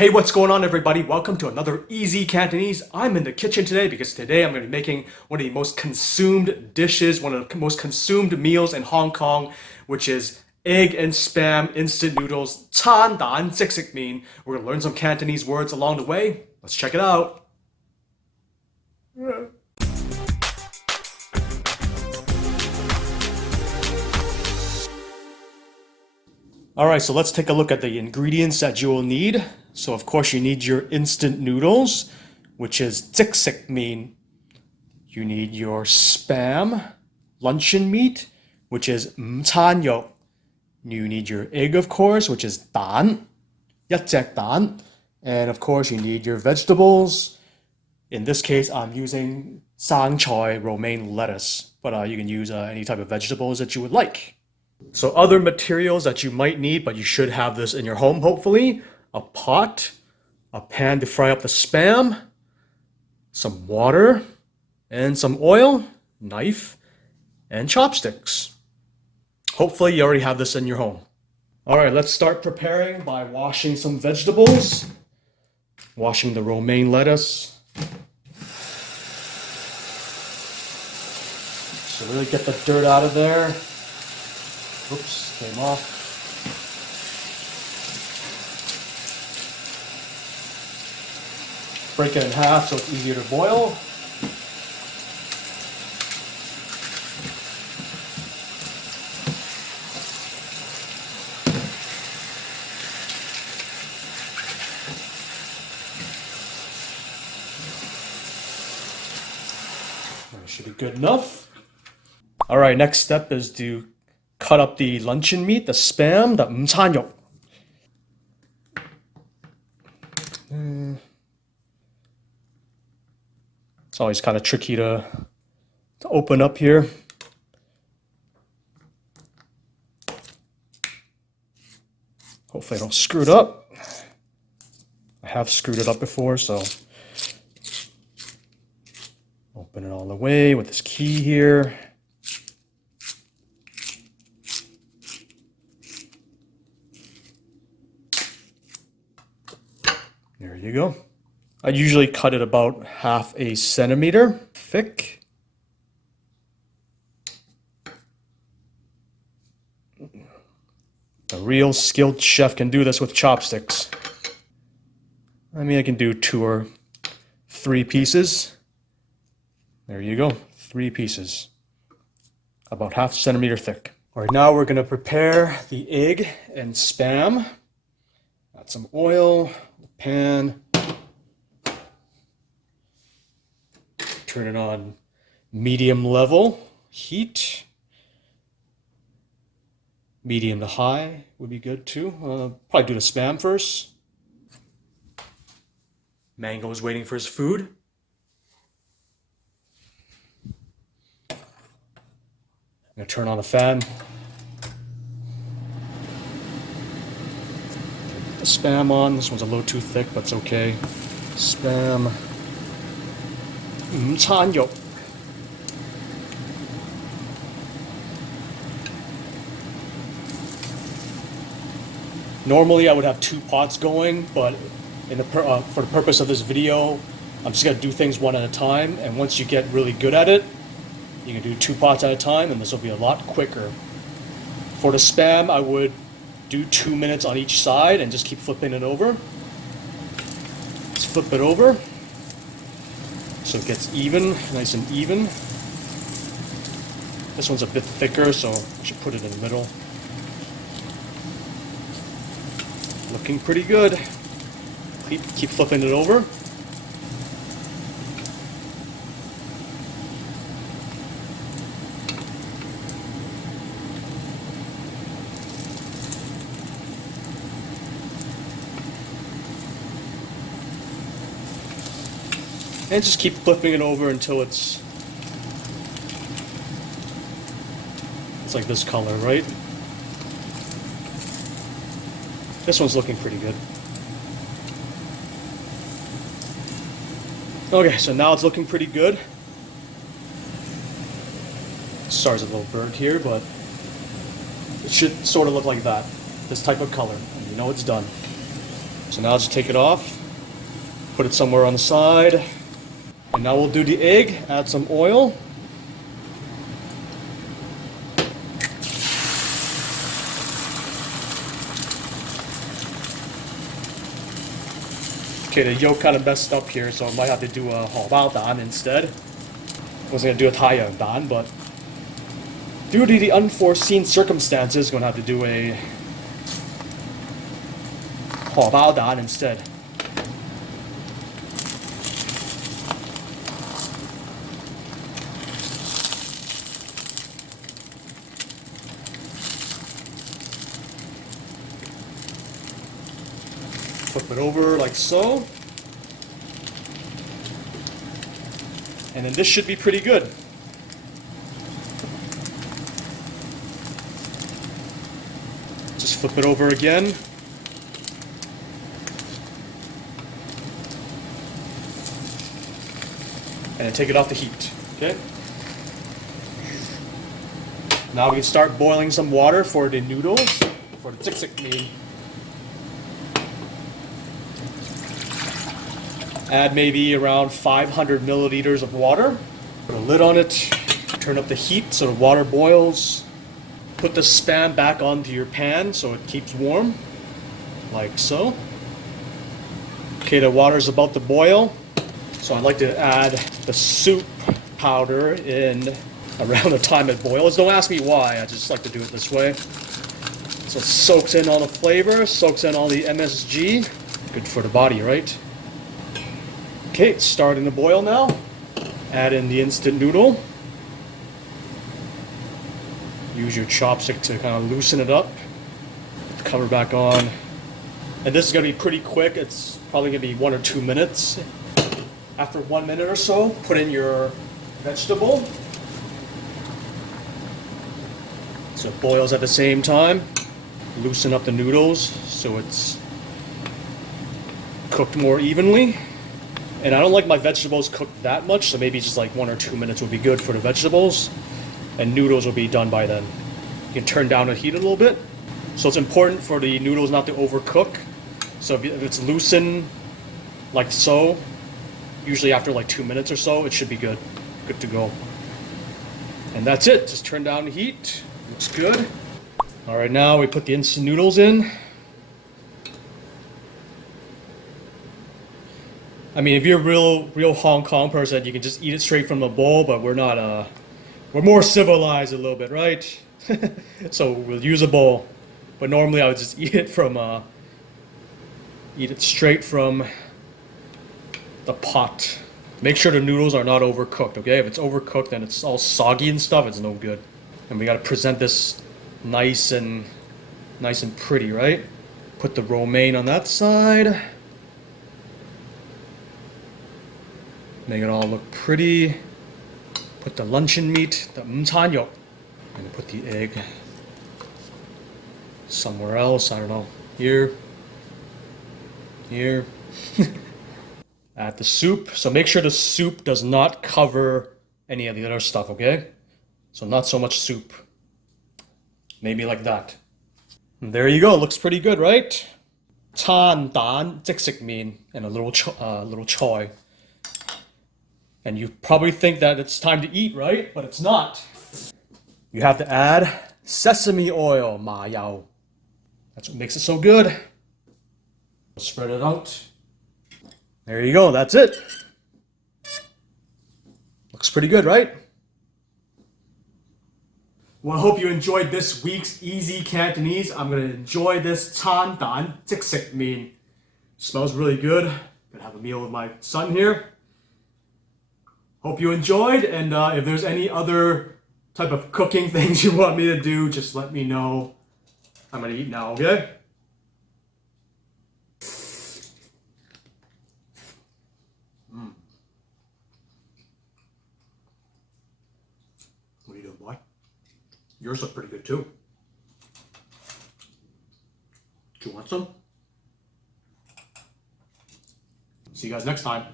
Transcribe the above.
Hey, what's going on, everybody? Welcome to another EZ Cantonese. I'm in the kitchen today because today I'm going to be making one of the most consumed dishes, one of the most consumed meals in Hong Kong, which is egg and spam instant noodles, 餐蛋即食麵. We're going to learn some Cantonese words along the way. Let's check it out. Alright, so let's take a look at the ingredients that you will need. So of course you need your instant noodles, which is 即食麵. You need your spam, luncheon meat, which is 午餐肉. You need your egg, of course, which is 蛋, 一隻蛋. And of course you need your vegetables. In this case, I'm using 生菜, romaine lettuce, but you can use any type of vegetables that you would like. So other materials that you might need, but you should have this in your home, hopefully. A pot, a pan to fry up the spam, some water, and some oil, knife, and chopsticks. Hopefully you already have this in your home. Alright, let's start preparing by washing some vegetables. Washing the romaine lettuce. So really get the dirt out of there. Oops, came off. Break it in half so it's easier to boil. That should be good enough. Alright, next step is to cut up the luncheon meat, the spam, the 午餐肉. It's always kind of tricky to open up here. Hopefully I don't screw it up. I have screwed it up before, so open it all the way with this key here. There you go. I usually cut it about 1/2 centimeter thick. A real skilled chef can do this with chopsticks. I mean, I can do 2 or 3 pieces. There you go, 3 pieces. About 1/2 centimeter thick. All right, now we're gonna prepare the egg and spam. Add some oil, pan. Turn it on medium level heat. Medium to high would be good too. Probably do the spam first. Mango is waiting for his food. I'm gonna turn on the fan. Put the spam on. This one's a little too thick, but it's okay. Spam. 午餐肉. Normally I would have 2 pots going, but for the purpose of this video, I'm just going to do things one at a time, and once you get really good at it, you can do 2 pots at a time, and this will be a lot quicker. For the spam, I would do 2 minutes on each side and just keep flipping it over. Let's flip it over so it gets even, nice and even. This one's a bit thicker, so I should put it in the middle. Looking pretty good. Keep flipping it over. And just keep flipping it over until it's like this color, right? This one's looking pretty good. Okay, so now it's looking pretty good. Sorry, there's a little bird here, but it should sort of look like that. This type of color, and you know it's done. So now just take it off, put it somewhere on the side, and now we'll do the egg, add some oil. Okay, the yolk kind of messed up here, so I might have to do a 荷包蛋 instead. Wasn't gonna do a 太阳蛋, but due to the unforeseen circumstances, gonna have to do a 荷包蛋 instead. Flip it over like so. And then this should be pretty good. Just flip it over again. And then take it off the heat. Okay? Now we can start boiling some water for the noodles, for the tzatziki. Add maybe around 500 milliliters of water. Put a lid on it. Turn up the heat so the water boils. Put the span back onto your pan so it keeps warm, like so. Okay, the water is about to boil. So I like to add the soup powder in around the time it boils. Don't ask me why, I just like to do it this way. So it soaks in all the flavor, soaks in all the MSG. Good for the body, right? Okay, it's starting to boil now. Add in the instant noodle. Use your chopstick to kind of loosen it up. Put the cover back on. And this is going to be pretty quick. It's probably going to be 1 or 2 minutes. After 1 minute or so, put in your vegetable. So it boils at the same time. Loosen up the noodles so it's cooked more evenly. And I don't like my vegetables cooked that much, so maybe just like 1 or 2 minutes would be good for the vegetables. And noodles will be done by then. You can turn down the heat a little bit. So it's important for the noodles not to overcook. So if it's loosened like so, usually after like 2 minutes or so, it should be good. Good to go. And that's it. Just turn down the heat. Looks good. All right, now we put the instant noodles in. I mean, if you're a real Hong Kong person, you can just eat it straight from the bowl, but we're not, we're more civilized a little bit, right? So we'll use a bowl. But normally I would just eat it straight from the pot. Make sure the noodles are not overcooked, okay? If it's overcooked and it's all soggy and stuff, it's no good. And we gotta present this nice and pretty, right? Put the romaine on that side. Make it all look pretty. Put the luncheon meat, the午餐肉, and put the egg somewhere else. I don't know. Here. Add the soup. So make sure the soup does not cover any of the other stuff, okay? So not so much soup. Maybe like that. And there you go. Looks pretty good, right? 餐蛋即食麵 and a little choy. And you probably think that it's time to eat, right? But it's not. You have to add sesame oil, 麻油. That's what makes it so good. Spread it out. There you go, that's it. Looks pretty good, right? Well, I hope you enjoyed this week's EZ Cantonese. I'm gonna enjoy this 餐蛋即食麵. Smells really good. Gonna have a meal with my son here. Hope you enjoyed, and if there's any other type of cooking things you want me to do, just let me know. I'm gonna eat now, okay? What are you doing, boy? Yours look pretty good too. Do you want some? See you guys next time.